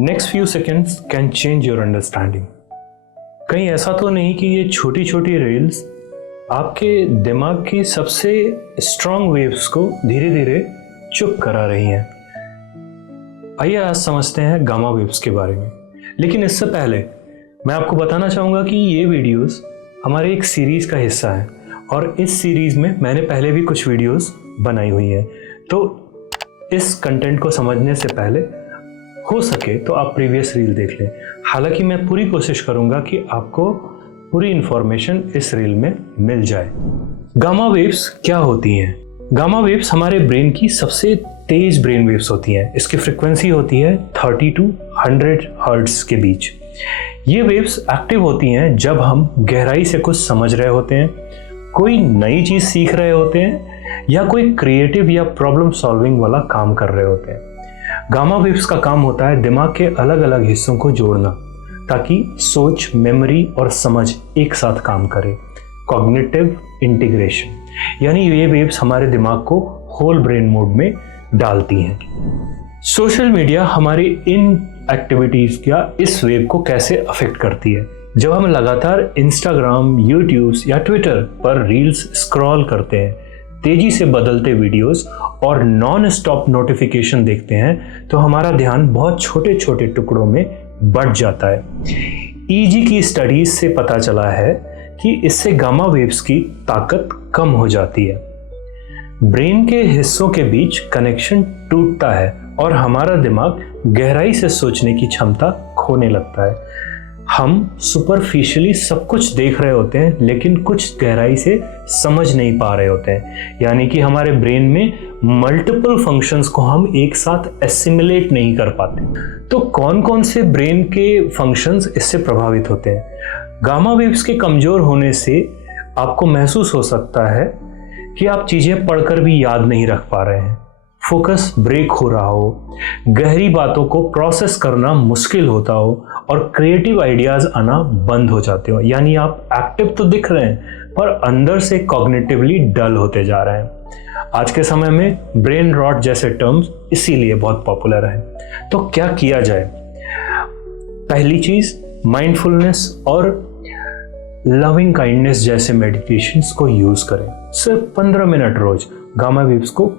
Next few seconds can change your understanding. कहीं ऐसा तो नहीं कि ये छोटी छोटी रील्स आपके दिमाग की सबसे स्ट्रॉन्ग वेव्स को धीरे धीरे चुप करा रही हैं। आइए आज समझते हैं गामा वेव्स के बारे में। लेकिन इससे पहले मैं आपको बताना चाहूँगा कि ये वीडियोस हमारे एक सीरीज़ का हिस्सा है और इस सीरीज़ में मैंने पहले भी कुछ वीडियोस बनाई हुई हैं। तो इस कंटेंट को समझने से पहले हो सके तो आप प्रीवियस रील देख लें। हालांकि मैं पूरी कोशिश करूंगा कि आपको पूरी इंफॉर्मेशन इस रील में मिल जाए। गामा वेव्स क्या होती हैं? गामा वेव्स हमारे ब्रेन की सबसे तेज ब्रेन वेव्स होती हैं। इसकी फ्रिक्वेंसी होती है 30 to 100 हर्ट्ज के बीच। ये वेव्स एक्टिव होती हैं जब हम गहराई से कुछ समझ रहे होते हैं, कोई नई चीज सीख रहे होते हैं या कोई क्रिएटिव या प्रॉब्लम सॉल्विंग वाला काम कर रहे होते हैं। गामा वेव्स का काम होता है दिमाग के अलग अलग हिस्सों को जोड़ना ताकि सोच, मेमोरी और समझ एक साथ काम करे। कॉग्निटिव इंटीग्रेशन, यानी ये वेव्स हमारे दिमाग को होल ब्रेन मोड में डालती हैं। सोशल मीडिया हमारी इन एक्टिविटीज या इस वेव को कैसे अफेक्ट करती है? जब हम लगातार इंस्टाग्राम, यूट्यूब या ट्विटर पर रील्स स्क्रॉल करते हैं, तेजी से बदलते वीडियोस और नॉन स्टॉप नोटिफिकेशन देखते हैं तो हमारा ध्यान बहुत छोटे छोटे टुकड़ों में बढ़ जाता है। ईजी की स्टडीज से पता चला है कि इससे गामा वेव्स की ताकत कम हो जाती है, ब्रेन के हिस्सों के बीच कनेक्शन टूटता है और हमारा दिमाग गहराई से सोचने की क्षमता खोने लगता है। हम सुपरफिशियली सब कुछ देख रहे होते हैं लेकिन कुछ गहराई से समझ नहीं पा रहे होते हैं, यानी कि हमारे ब्रेन में मल्टीपल फंक्शंस को हम एक साथ एसिमिलेट नहीं कर पाते। तो कौन कौन से ब्रेन के फंक्शंस इससे प्रभावित होते हैं? गामा वेव्स के कमजोर होने से आपको महसूस हो सकता है कि आप चीजें पढ़कर भी याद नहीं रख पा रहे हैं, फोकस ब्रेक हो रहा हो, गहरी बातों को प्रोसेस करना मुश्किल होता हो और क्रिएटिव आइडियाज आना बंद हो जाते हो। यानी आप एक्टिव तो दिख रहे हैं पर अंदर से कॉग्निटिवली डल होते जा रहे हैं। आज के समय में ब्रेन रॉट जैसे टर्म्स इसीलिए बहुत पॉपुलर हैं। तो क्या किया जाए? पहली चीज, माइंडफुलनेस और लविंग काइंडनेस जैसे मेडिटेशंस को यूज करें। सिर्फ 15 मिनट रोज गामा वेव्स को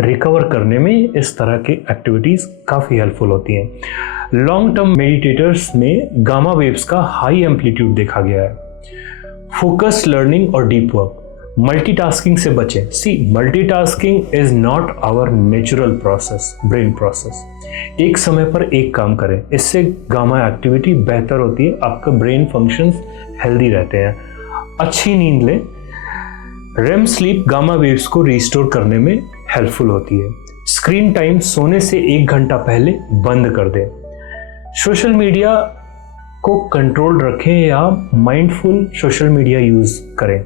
रिकवर करने में इस तरह की एक्टिविटीज काफी हेल्पफुल होती हैं। लॉन्ग टर्म मेडिटेटर्स में गामा वेव्स का हाई एम्पलीट्यूड देखा गया है। फोकस लर्निंग और डीप वर्क, मल्टीटास्किंग से बचें। See, multitasking is not our natural process, brain process. एक समय पर एक काम करें, इससे गामा एक्टिविटी बेहतर होती है, आपका ब्रेन फंक्शंस हेल्दी रहते हैं। अच्छी नींद लें। रेम स्लीप गामा वेव्स को रिस्टोर करने में हेल्पफुल होती है। स्क्रीन टाइम सोने से 1 घंटा पहले बंद कर दें। सोशल मीडिया को कंट्रोल रखें या माइंडफुल सोशल मीडिया यूज करें।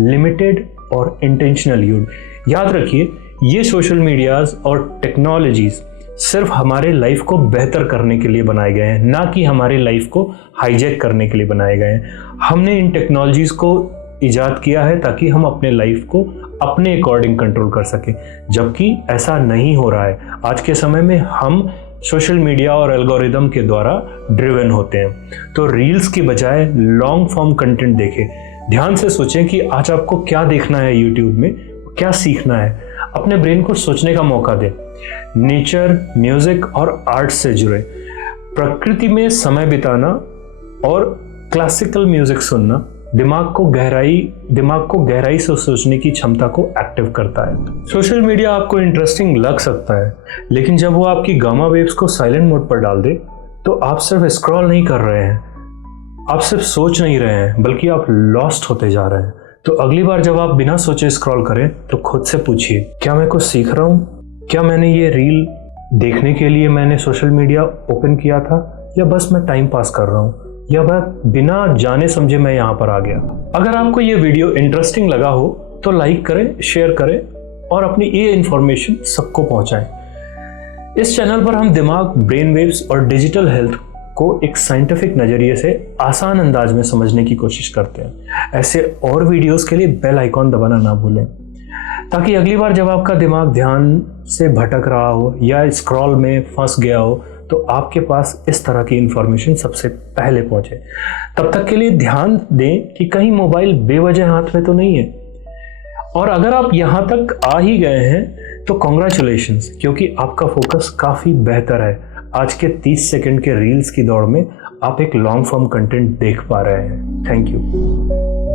लिमिटेड और इंटेंशनल यूज। याद रखिए, ये सोशल मीडियाज और टेक्नोलॉजीज सिर्फ हमारे लाइफ को बेहतर करने के लिए बनाए गए हैं, ना कि हमारे लाइफ को हाईजैक करने के लिए बनाए गए हैं। हमने इन टेक्नोलॉजीज को इजाद किया है ताकि हम अपने लाइफ को अपने अकॉर्डिंग कंट्रोल कर सकें, जबकि ऐसा नहीं हो रहा है। आज के समय में हम सोशल मीडिया और एल्गोरिदम के द्वारा ड्रिवन होते हैं। तो रील्स की बजाय लॉन्ग फॉर्म कंटेंट देखें। ध्यान से सोचें कि आज आपको क्या देखना है, यूट्यूब में क्या सीखना है। अपने ब्रेन को सोचने का मौका दें। नेचर, म्यूजिक और आर्ट से जुड़े। प्रकृति में समय बिताना और क्लासिकल म्यूजिक सुनना दिमाग को गहराई से सोचने की क्षमता को एक्टिव करता है। सोशल मीडिया आपको इंटरेस्टिंग लग सकता है, लेकिन जब वो आपकी गामा वेव्स को साइलेंट मोड पर डाल दे तो आप सिर्फ स्क्रॉल नहीं कर रहे हैं, आप सिर्फ सोच नहीं रहे हैं, बल्कि आप लॉस्ट होते जा रहे हैं। तो अगली बार जब आप बिना सोचे स्क्रॉल करें तो खुद से पूछिए, क्या मैं कुछ सीख रहा हूँ? क्या मैंने ये रील देखने के लिए मैंने सोशल मीडिया ओपन किया था, या बस मैं टाइम पास कर रहा हूँ, या वह बिना जाने समझे मैं यहाँ पर आ गया? अगर आपको ये वीडियो इंटरेस्टिंग लगा हो तो लाइक करें, शेयर करें और अपनी ये इंफॉर्मेशन सबको पहुंचाएं। इस चैनल पर हम दिमाग, ब्रेन वेव्स और डिजिटल हेल्थ को एक साइंटिफिक नजरिए से आसान अंदाज में समझने की कोशिश करते हैं। ऐसे और वीडियोस के लिए बेल आइकॉन दबाना ना भूलें ताकि अगली बार जब आपका दिमाग ध्यान से भटक रहा हो या स्क्रॉल में फंस गया हो तो आपके पास इस तरह की इंफॉर्मेशन सबसे पहले पहुंचे। तब तक के लिए ध्यान दें कि कहीं मोबाइल बेवजह हाथ में तो नहीं है। और अगर आप यहां तक आ ही गए हैं तो कॉन्ग्रेचुलेशंस, क्योंकि आपका फोकस काफी बेहतर है। आज के 30 सेकंड के रील्स की दौड़ में आप एक लॉन्ग फॉर्म कंटेंट देख पा रहे हैं। Thank you.